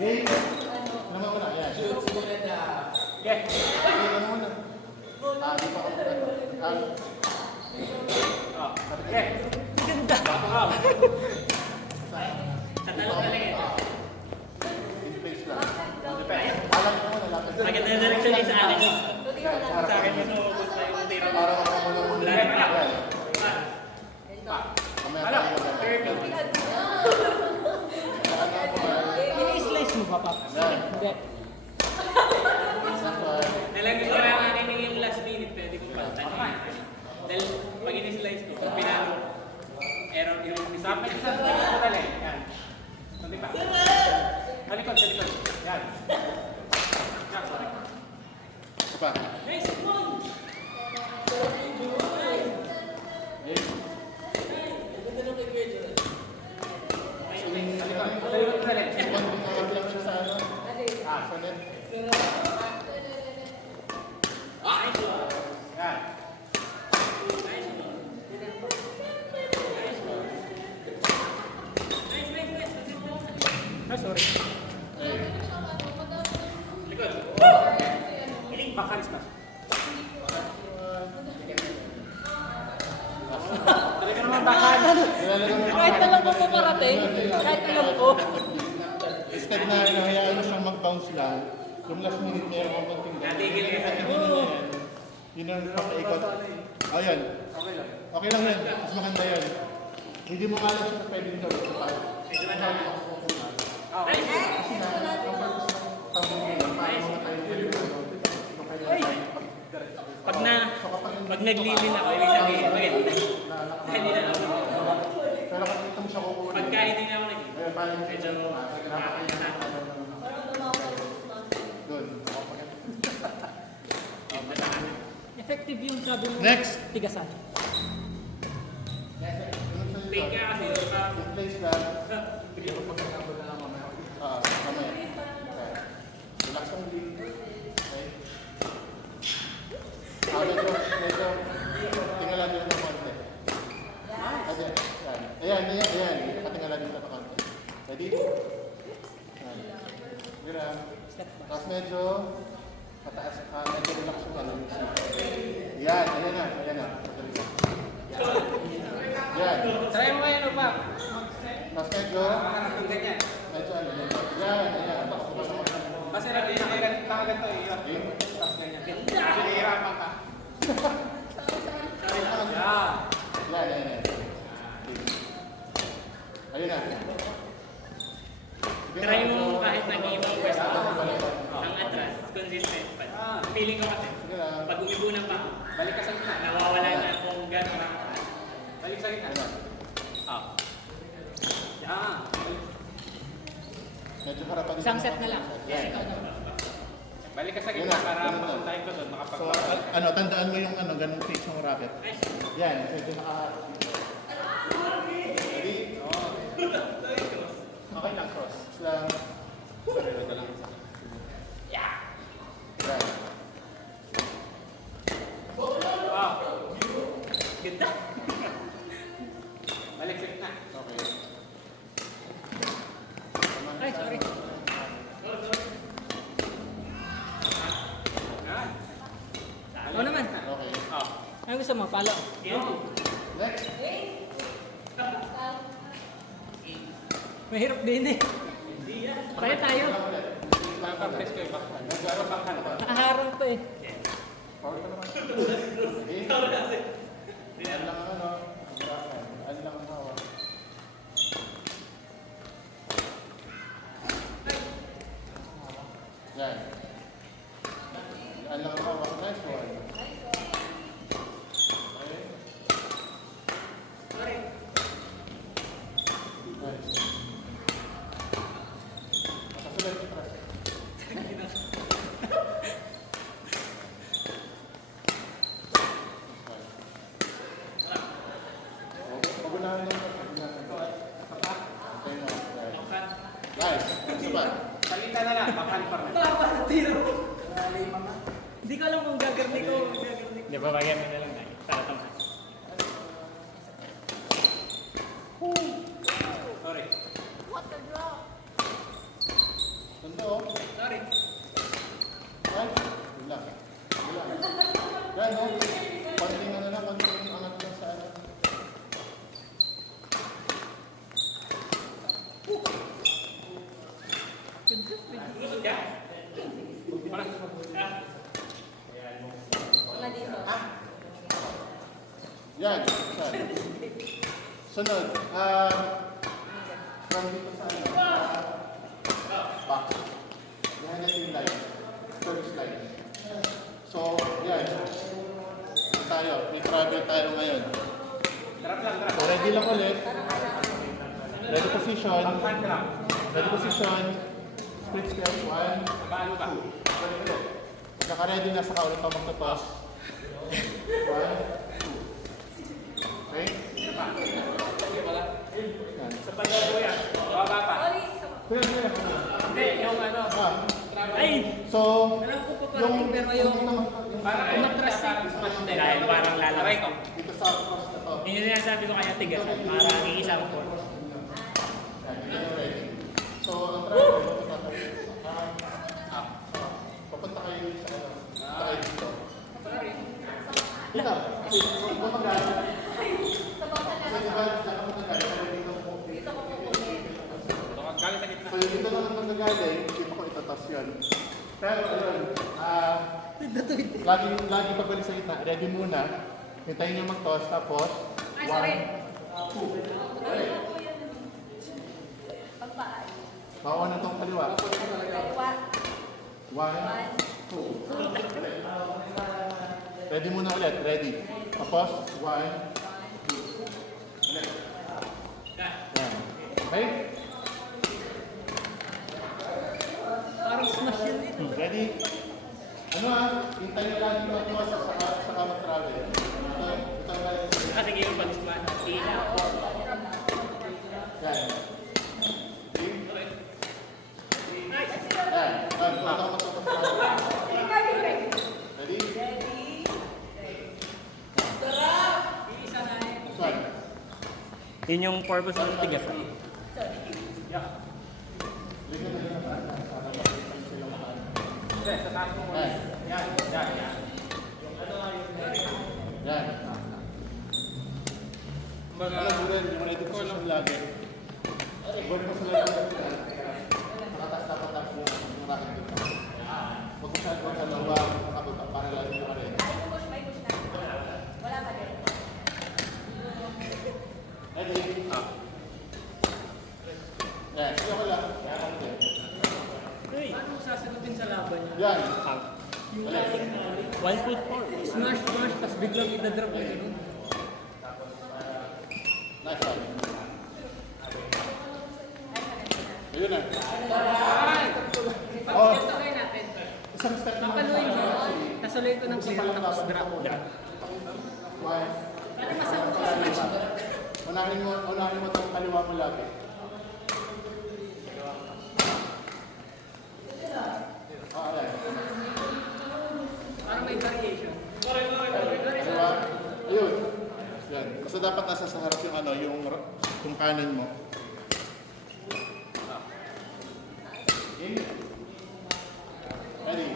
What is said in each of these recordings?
Game. Ano nga muna? Yan. Shoot, sumunod na. Okay. Ano muna? Di pa ako. Okay. Ganda. Sa talong talaga eh. In place lang. Alam ko na lapit. Maganda na direction niya sa akin. Sa akin mas umubos na yung tira. Para makakamulong muna. Lalim pa. Kamaya tayo maganda. Ini-slice mo pa, Pap? Hindi. Nalagay ko lang akin yung last minute, pwede kong palitan. Dahil pag in-slice ko, pag pinalo, error yung dapat sa likod ko dali. Yan. Hindi pa. Sa likod, sa likod. Yan. Yan, sorry. Pa. Nice one! Sa net. Sorry. Likod. Hiling, bakaris na. Hindi ka naman bakal. Kahit alam ko parating, kahit alam ko. Instead na hayaan mo siyang mag-bounce lang, yung last minute meron kang konting Natigil ka sa yun ang pakaikot. Ayan. Okay lang yan. Mas maganda yan. Hindi mo alam siya pwedeng gawin sa tayo. Medyo madami. Kasi na, ang purpose ng pamumuno, paano mo tayo Pag naglilin ako, ibig sabihin, maganda. Hindi na ako. pero kung dito mo siya kukunin. Pagka hindi na ako naging, Ayun, paano mo medyo doon. Effective yung sabi mo. Next. Tigasan. Take nga kasi, diba? In place lang. Mamaya. Okay. Relax ang lead. Okay. Medyo tingala din ng konti. Ayan. Nakatingala din ng konti. Ready? Ayan. Gira. Tapos medyo pataas, medyo relax yung ano. Ayan na. Yan. Try mo ngayon, Upa. Tapos medyo Ganyan. Yan. Kasi nakaganto eh. Tapos ganyan. Sinihirapan ka. Yan. Ayun na. Try mo kahit nag-iibang pwesto. Ang atras, consistent pa. Feeling ko kasi, pag umibunan pa, balik ka sa gitna, nawawala na kung gano'n. Balik sa gitna. Yan. Medyo harapan. Isang set na lang. Yes. Balik ka sa gitna para mapuntahin ko doon, So, makapag- tandaan mo yung ganung face ng racket. Nice. Yan, medyo Ready? Okay lang, cross. Lang. Sarili ka lang. Yeah. Yan. Wow. Ganda. Balik sa gitna. Okay. Ay, sorry. Yan. Ako naman. Okay. Ano gusto mo? Palo. Next. Mahirap din eh. Kaya tayo. Nakaka-press ko yung backhan. Backhan ako. Nakaharang to eh. Power ka naman. Okay. Yan lang ang ano. Ano lang ang hawak. Yan. Yan lang ang hawak. Nice one. Okay. Nice. Makasulad yung trust. Pagunahan lang. Nice. Isa pa. Salita na lang, backhan pa rin. Hindi ko alam kung gagarni ko. Di ba, bagyan mo na lang tayo. Para tama. Sorry. Tanda oh. Sorry. Yan. Wala. Wala. Yan oh. Konting ano lang, konting angat lang sa ano. Mga dito. Yan. Saan? Sunod. From dito sa ano. Back. Negative line. First line. So, yan. Tayo. May travel tayo ngayon. So, ready lang ulit. Ready position. Ready position. Split step. 1, 2. Ready ulit. Naka-ready na sa kaulit pa magtapos. 1, 2. Okay? Yan. Sa pag-go yan. Baba pa. Kuya. Hindi, yung ano. Ay! So, Alam ko pa yung pero yung yung parang umatras smash din. Dahil parang lalabas ko. dito sa cross na to. Yun yung sinasabi ko kaya tigasan. Parang iisang po. Yan, yan yung ready. So, ang travel dito tatawid sa up. Papunta kayo sa ano. Papunta kayo dito. Dito. Huwag mo magalit. Kasi diba, saan ka magalit? Dito ko Galing sa gitna. So, yung dito naman magagaling, dito ko itatas yun. Pero, ayun, lagi pagbalik sa gitna, ready muna. Hintayin nyo mag-toss, tapos, 1, 2. Mauna itong kaliwa. 1, 2. Ready muna ulit, ready. Tapos, 1, 2. Ulit. Yan. Okay? Parang smash yun dito. Ready? Ano hintayin lagi mag-toss sa mag-travel. Ito yung galing sa Kasi yung pag-smash. Ina. Yan. See? Yan. Ito ang mag-travel. Ready? Next one. Yun yung purpose ng tigasan. Sa taas mo muna. Yan. Yan. Alam mo rin, yung ready position lagi. Huwag mo sila yung nakatas dapat ang yung racket dito. Huwag mo sa lawa, makababa, para lagi yung ready. Ready? Yan. Sige ko lang. Paano sasagutin sa laban niya? Yan. One foot four. Smash, tapos biglang idadrop mo yun. Nice one. Ayun na. Oh, Ito kayo natin. isang step naman. Papaluin mo. Nasuloy ko ng clear tapos drop. One. Para masama sa smash. Unahin mo itong kaliwa mo lagi. Ayan. Para may variation. Kaliwa. Ayun. Yan. Basta dapat nasa sa harap yung ano, yung kanan mo. In. Ready.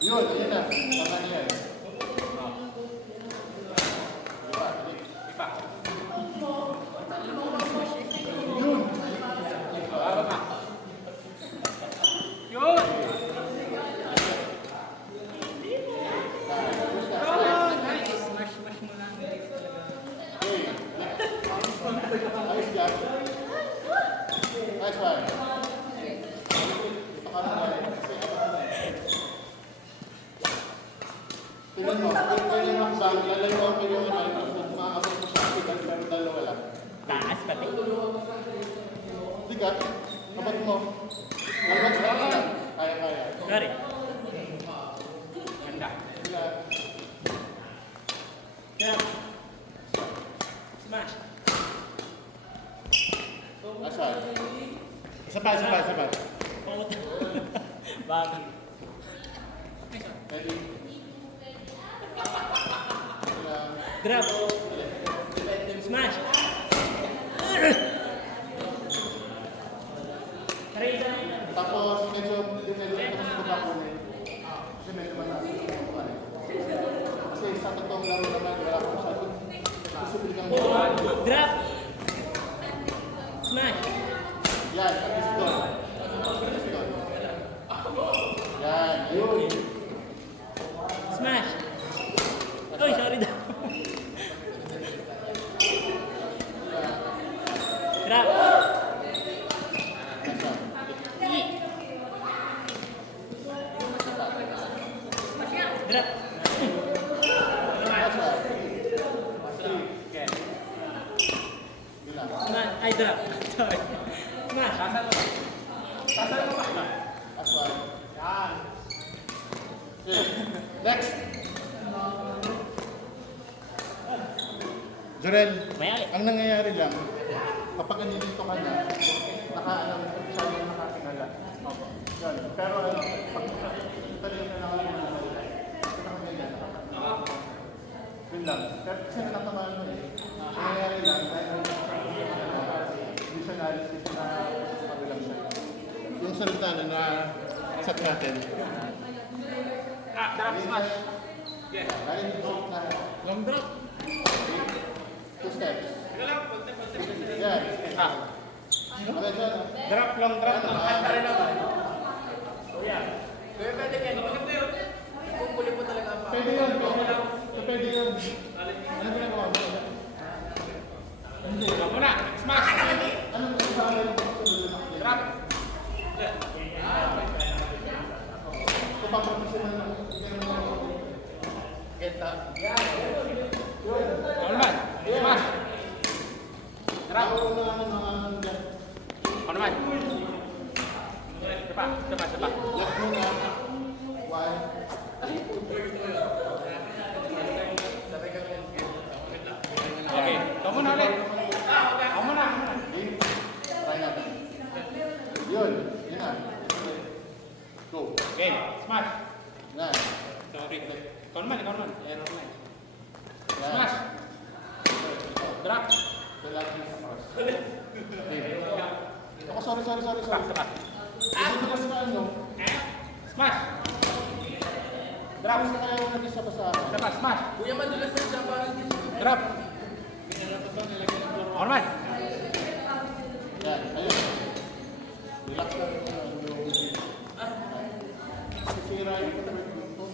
Yun, ayun na. Tama na yan. Ipa. Yun. Baba pa. Yun! Oh, nice. Smash mo lang. Okay. Ayos dyan. Nice one. Ito ka na rin. Tingnan mo, kung kaya yung bang, lalayo ako yung makakabot mo siya, pero dalawa lang. Taas pati. Tigat, kapag mo. Lalabas ka lang. Kaya. Sorry. Ganda. Tigat. Yeah. Smash. Asan? Isa pa. Bakit? Ready? Drop. Smash. Try na. Tapos Drop. Smash. Yan, pistol. Pistol. Yan, yun. Smash. Uy, sorry daw. Drop. Drop. Smash. Ay, drop. Sorry. Smash. That's one. Yan. Okay, next. Jorel, Mayali. ang nangyayari lang, kapag nandito ka na, nakaalam ka siya yung nakatingala. Yan. Pero ano, pag talin ka lang ang mga ito ka ganyan, yun lang. Pero kasi natatamaan mo eh. Ang nangyayari lang, dahil hindi siya nalis, hindi siya kabilang siya. Yung sunod na set natin. Drop. Smash. Dahil yung na Long drop. 2 steps. Yan. Wala dyan. Drop, long drop. Pwede yun. Pwede yun. Ano ginagawa mo? Drop muna. Smash. Anong ginagawa mo? Drop. Kung papapusin mo Genta. Naman. Smash. Drop. Ako na ano dyan. Ako naman. Sepa. Left muna. One. Okay. Ikaw muna ulit. Ako muna. Try natin. Yun. Yun na. Go. Okay. Smash. Yan. Sorry. Ikaw naman. Error naman. Yan. Smash. Drop. Lagi sa cross. Ako, sorry. Sepa. Hindi kasi na ano. Smash. Drop na kaya mo nag-isa pa sa akin. Sepa. Smash. Kuya, madulas na siya parang Drop. Ako naman. Yan. Ayun. Relax lang. Sisira yung katabi ko.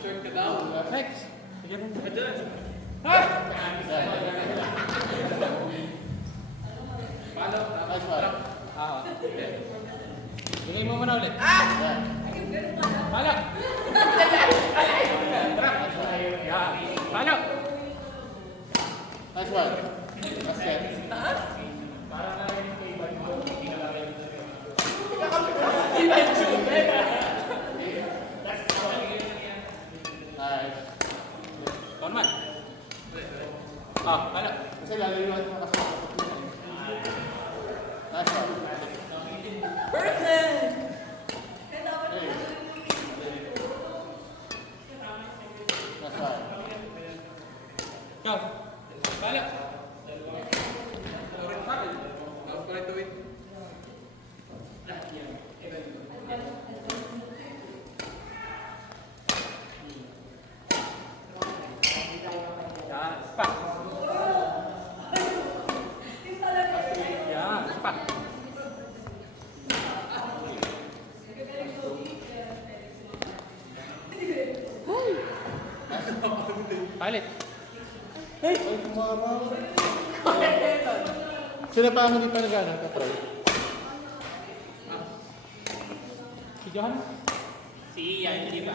short ka daw. Next. Sige mo. Ah! Paano? Nice one. Bigay mo muna ulit. Yan. Balak. Drop. Yan. Balak. Nice one. That's it. Nice. Ikaw naman. Balak. Kasi lalaliwan mo kasi. Nice one. Perfect! Hey. Nice one. Ikaw. Balak. Tapos ko rin tuwid. Yan. Sepa. Yan. Sepa. Palit. Ay, kumaraw. Sino pa ang hindi pa nagana? Katry. Si Johan. Si Ian. Hindi ba?